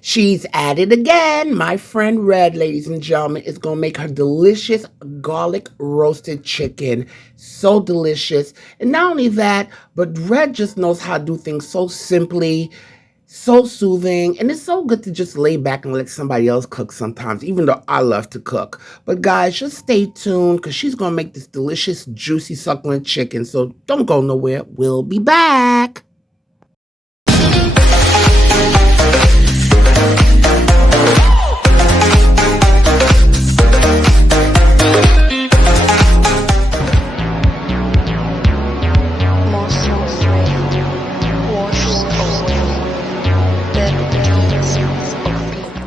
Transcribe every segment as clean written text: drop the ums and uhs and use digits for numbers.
She's at it again. My friend Red, ladies and gentlemen, is going to make her delicious garlic roasted chicken. So delicious. And not only that, but Red just knows how to do things so simply, so soothing, and it's so good to just lay back and let somebody else cook sometimes, even though I love to cook. But guys, just stay tuned because she's going to make this delicious, juicy, succulent chicken. So don't go nowhere. We'll be back.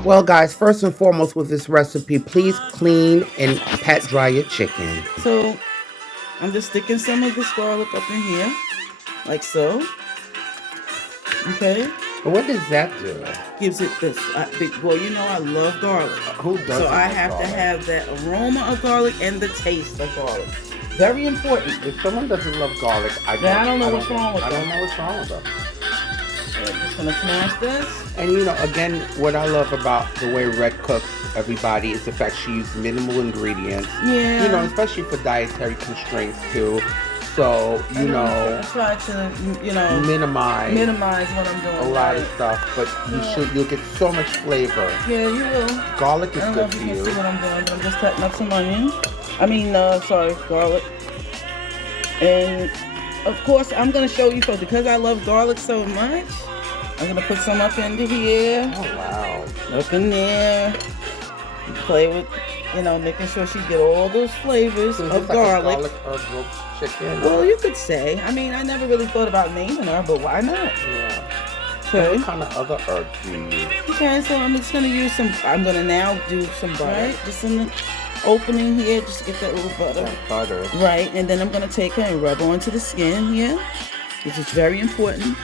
Well, guys, first and foremost with this recipe, please clean and pat dry your chicken. So, I'm just sticking some of this garlic up in here, like so. Okay? But what does that do? Gives it this, well, you know I love garlic. Who doesn't? So I have to have that aroma of garlic and the taste of garlic. Very important. If someone doesn't love garlic, I don't know what's wrong with them. I don't know what's wrong with them. So I'm just gonna smash this. And you know, again, what I love about the way Red cooks everybody is the fact she uses minimal ingredients. Yeah. You know, especially for dietary constraints too. So, you know, I try to, you know, minimize what I'm doing. A lot of stuff, but you'll get so much flavor. Yeah, you will. Garlic is good for you. I don't know if you can see what I'm doing, but I'm just cutting up some onions. Garlic. And of course, I'm gonna show you, folks, because I love garlic so much. I'm gonna put some up into here. Oh wow! Up in there. Play with, you know, making sure she get all those flavors of garlic. Garlic herb roast chicken. Well, you could say. I mean, I never really thought about naming her, but why not? Yeah. Okay. What kind of other herbs do you use? Okay, so I'm just gonna use some. I'm gonna now do some butter. Right, just in the opening here, just to get that little butter. That butter. Right, and then I'm gonna take her and rub onto the skin here, which is very important.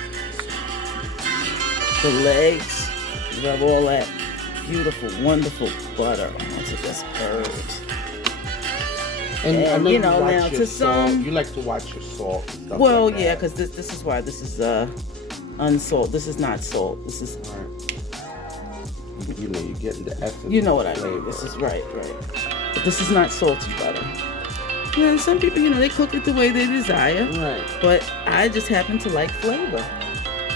The legs, rub all that beautiful, wonderful butter onto this bird. And you know, now to some, you like to watch your salt and stuff. Well, like yeah, because this is why this is unsalt. This is not salt. This is. You know, you're getting the essence. You know what I mean. This is right. But this is not salty butter. Yeah, some people, you know, they cook it the way they desire. Right. But I just happen to like flavor.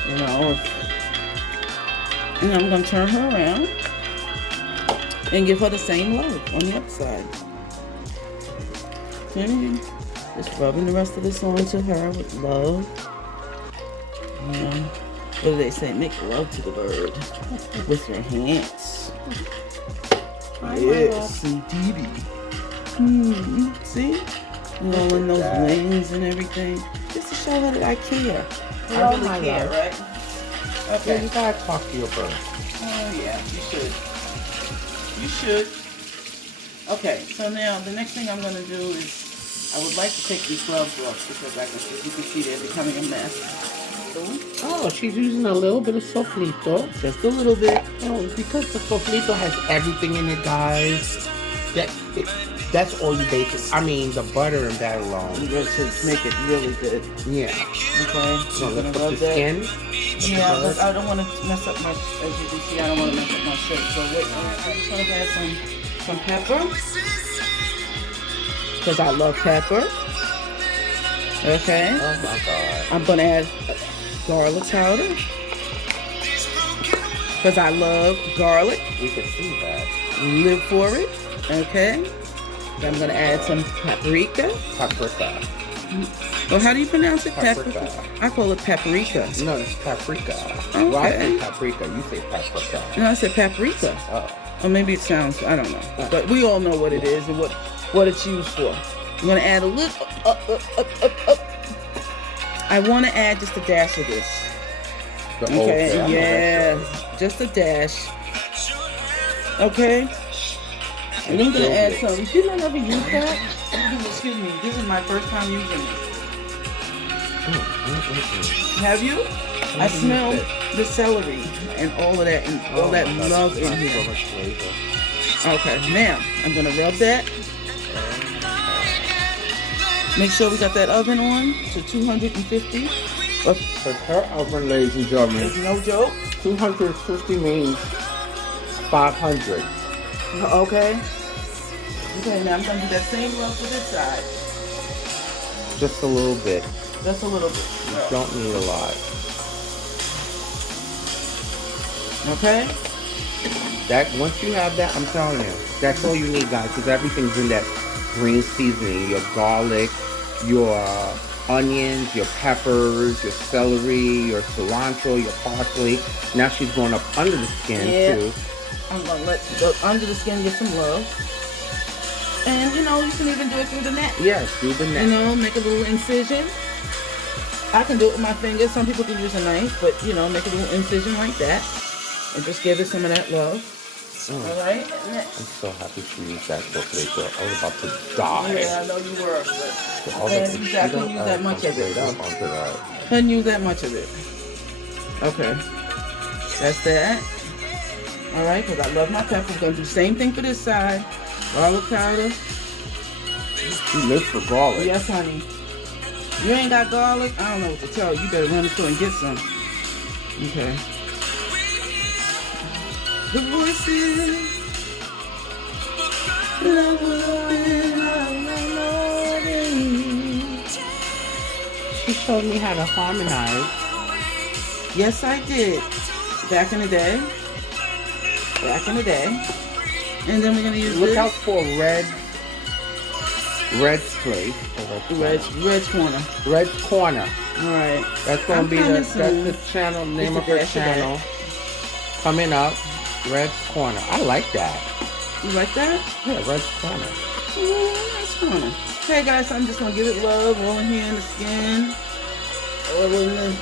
You know. And I'm going to turn her around and give her the same love on the other side. Okay. Just rubbing the rest of this onto her with love. What do they say? Make love to the bird with your hands. Yes, indeed. See? Rolling those wings and everything. Just to show her that I care. I really care, right? Okay. Yeah, you gotta talk to your bird. Oh yeah, you should. Okay, so now the next thing I'm gonna do is I would like to take these gloves off because as you can see they're becoming a mess. Oh, she's using a little bit of sofrito. Just a little bit. Oh, because the sofrito has everything in it, guys. That's all you bake it. I mean, the butter and that alone. To make it really good. Yeah. Okay. So let's put the skin. Yeah, but I don't want to mess up my, as you can see, I don't want to mess up my shape. So wait, I'm just going to add some pepper. Because I love pepper. Okay. Oh my God. I'm going to add garlic powder. Because I love garlic. You can see that. Live for it. Okay. Then I'm going to add some paprika. Paprika. Well, how do you pronounce it? Paprika. I call it paprika. No, it's paprika. Okay. Well, I say paprika. You say paprika. No, I said paprika. Oh. Or maybe it sounds, I don't know. But we all know what it is and what it's used for. I'm going to add a little up. I want to add just a dash of this. Okay, yeah. Just a dash. Okay. And I'm going to add some. Didn't I never use that? Excuse me. This is my first time using it. Have you? I smell the celery and all of that and all that love in here. Okay, now I'm going to rub that. Make sure we got that oven on to 250. But her oven, ladies and gentlemen, there's no joke. 250 means 500. Okay. Okay, now I'm gonna do that same roast for this side. Just a little bit. Just a little bit. You don't need a lot. Okay. That once you have that, I'm telling you, that's all you need, guys, because everything's in that green seasoning. Your garlic, your onions, your peppers, your celery, your cilantro, your parsley. Now she's going up under the skin too. I'm gonna let the under the skin get some love. And you know, you can even do it through the neck. Yes, through the neck. You know, make a little incision. I can do it with my fingers. Some people can use a knife, but you know, make a little incision like that. And just give it some of that love. Alright? I'm so happy she used that for today, so I was about to die. Yeah, I know you were. But I couldn't use that much of it, though. Couldn't use that much of it. Okay. That's that. Alright, because I love my peppers. We're going to do the same thing for this side. Garlic powder. She lives for garlic. Yes, honey. You ain't got garlic? I don't know what to tell you. You better run to the store and get some. Okay. The voices. She showed me how to harmonize. Yes, I did. Back in the day. And then we're gonna use Look out for Red's place. Red's Corner. Red's Corner. All right. That's gonna be that's the channel name of her channel. Coming up, Red's Corner. I like that. You like that? Yeah, Red's Corner. Red's Corner. Okay, guys, so I'm just gonna give it love, rolling here in the skin, rolling the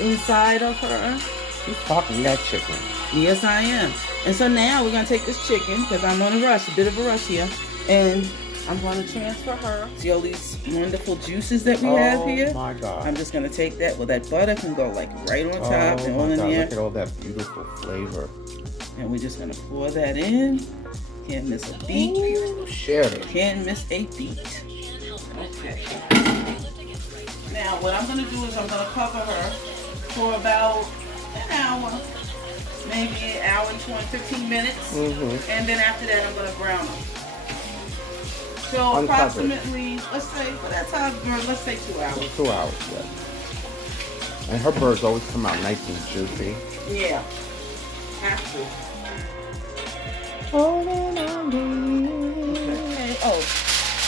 inside of her. She's talking that chicken. Yes, I am. And so now we're gonna take this chicken because I'm on a rush, a bit of a rush here, and I'm gonna transfer her. See all these wonderful juices that we have here? Oh my God! I'm just gonna take that. Well, that butter can go like right on top and on in there. Look at all that beautiful flavor. And we're just gonna pour that in. Can't miss a beat. Ooh, share it. Can't miss a beat. Okay. Now what I'm gonna do is I'm gonna cover her for about an hour, maybe an hour and 15 minutes. And then after that I'm gonna brown them. So approximately, let's say for that time, let's say 2 hours. 2 hours, yeah. And her birds always come out nice and juicy. Yeah. Have to. Okay. Oh,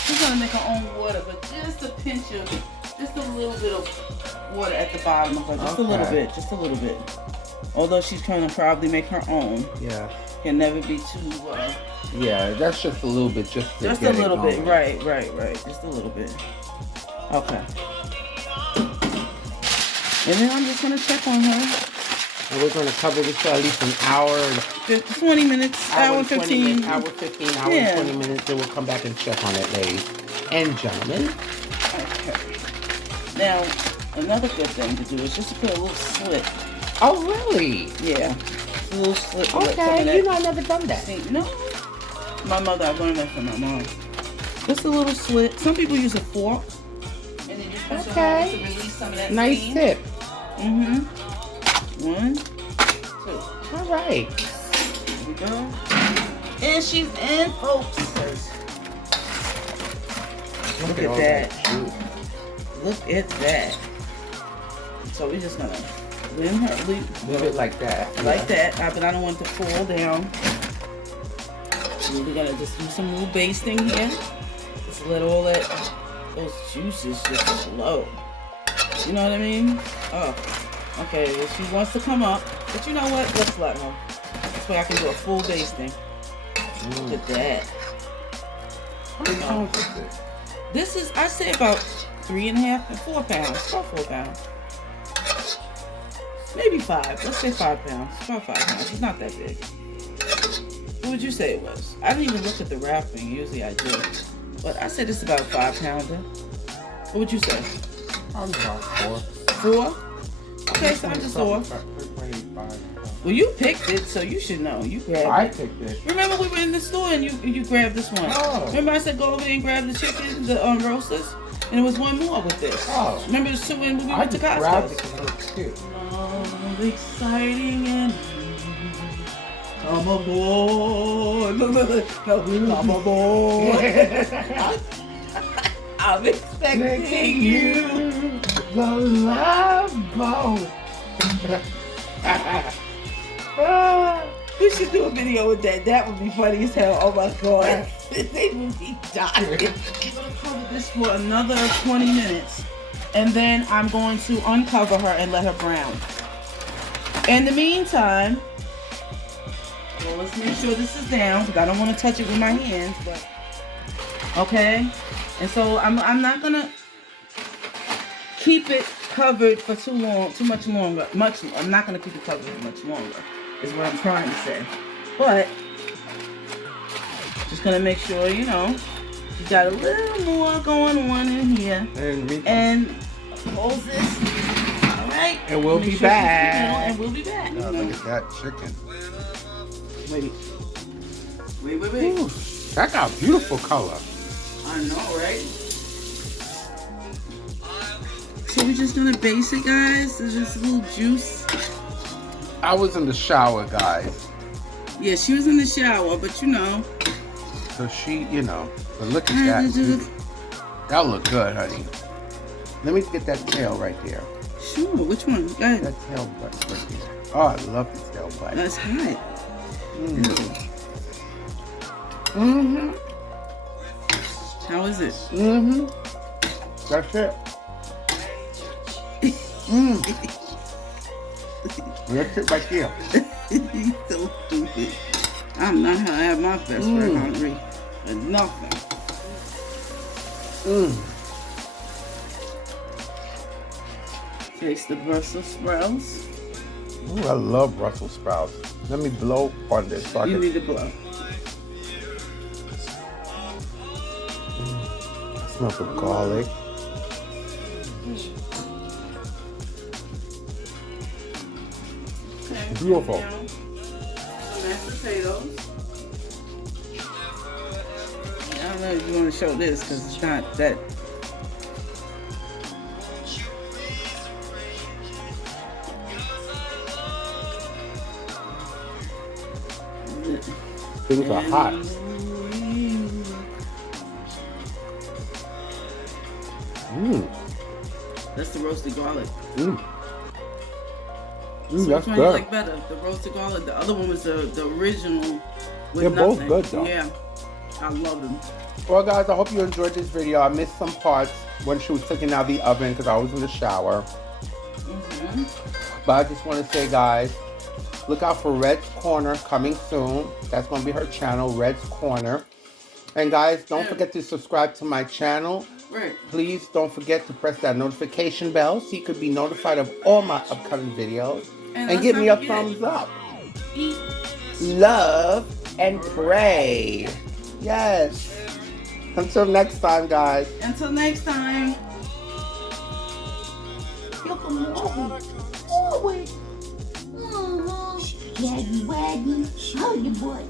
she's gonna make her own water, but just a pinch of, just a little bit of water at the bottom of her. Just a little bit, just a little bit. Although she's gonna probably make her own. Yeah. Can never be too. Yeah, that's just a little bit, just to just get a little it bit, right. Just a little bit. Okay. And then I'm just gonna check on her. And we're gonna cover this for at least an hour. 20 minutes, hour 15. Hour 15, hour 20 minutes, then we'll come back and check on it, ladies and gentlemen. Okay. Now, another good thing to do is just to put a little slit. Oh, really? Yeah. A little slit. Okay, you know, I've never done that. See, no. My mother, I learned that from my mom. Just a little slit. Some people use a fork. And then you push it over to release some of that steam. Nice tip. 1, 2. All right. There we go. And she's in, folks. Look at that. Look at that. So we're just gonna leave it like that. Like that. But I don't want it to fall down. And we're gonna just do some little basting here. Just let all those juices just flow. You know what I mean? Oh. Okay, well, she wants to come up, but you know what? Let's let her. This way I can do a full basting. Look at that. How many pounds is this? This is, I say about 3.5 to 4 pounds. About 4 pounds. Maybe 5. Let's say 5 pounds. About 5 pounds. It's not that big. What would you say it was? I didn't even look at the wrapping. Usually I do. But I said it's about a 5 pounder. What would you say? Probably about 4. 4? Okay, so I'm just off. Well, you picked it, so you should know. You grabbed it. I picked it. Remember we were in the store and you grabbed this one. Oh. Remember I said go over there and grab the chicken, the roasters? And there was one more with this. Oh. Remember there's 2 when we went to Costco? I just grabbed it because it looks cute. No, exciting and come aboard. Look, come aboard. I'm expecting you. The love boat. We should do a video with that. That would be funny as hell. Oh my god. They would be dying. I'm going to cover this for another 20 minutes. And then I'm going to uncover her and let her brown. In the meantime, well, let's make sure this is down because I don't want to touch it with my hands. But okay. And so I'm not going to keep it covered for too much longer. I'm not going to keep it covered for much longer, is what I'm trying to say. But just going to make sure, you know, you got a little more going on in here. And close this. All right. And we'll be back. And we'll be back. Oh, look at that chicken. Wait. Ooh, that got a beautiful color. I know, right? So we're just gonna base it, guys. There's just a little juice. I was in the shower, guys. Yeah, she was in the shower, but you know. So she, you know, but look at that. That look good, honey. Let me get that tail right there. Sure, which one? Go ahead. That tail butt right there. Oh, I love the tail butt. That's hot. How is it? That's it. That's it right there. He's so stupid. I'm not gonna have my best friend hungry for nothing. Taste the Brussels sprouts. Ooh, I love Brussels sprouts. Let me blow on this. So You need to blow. Smell the garlic. Okay. Beautiful. Some mashed potatoes. I don't know if you want to show this because it's not that. Things are hot. That's the roasted garlic. So Which that's one good. you like better? The roasted garlic. The other one was the original. With They're both nothing. good though. Yeah, I love them. Well, guys, I hope you enjoyed this video. I missed some parts when she was taking out the oven because I was in the shower. But I just want to say, guys, look out for Red's Corner coming soon. That's going to be her channel, Red's Corner. And guys, don't forget to subscribe to my channel. Right. Please don't forget to press that notification bell so you could be notified of all my upcoming videos. And give me a thumbs up. Eat. Love and pray. Yes. Until next time, guys. Until next time. Always. Waggy, waggy. Hold your boy.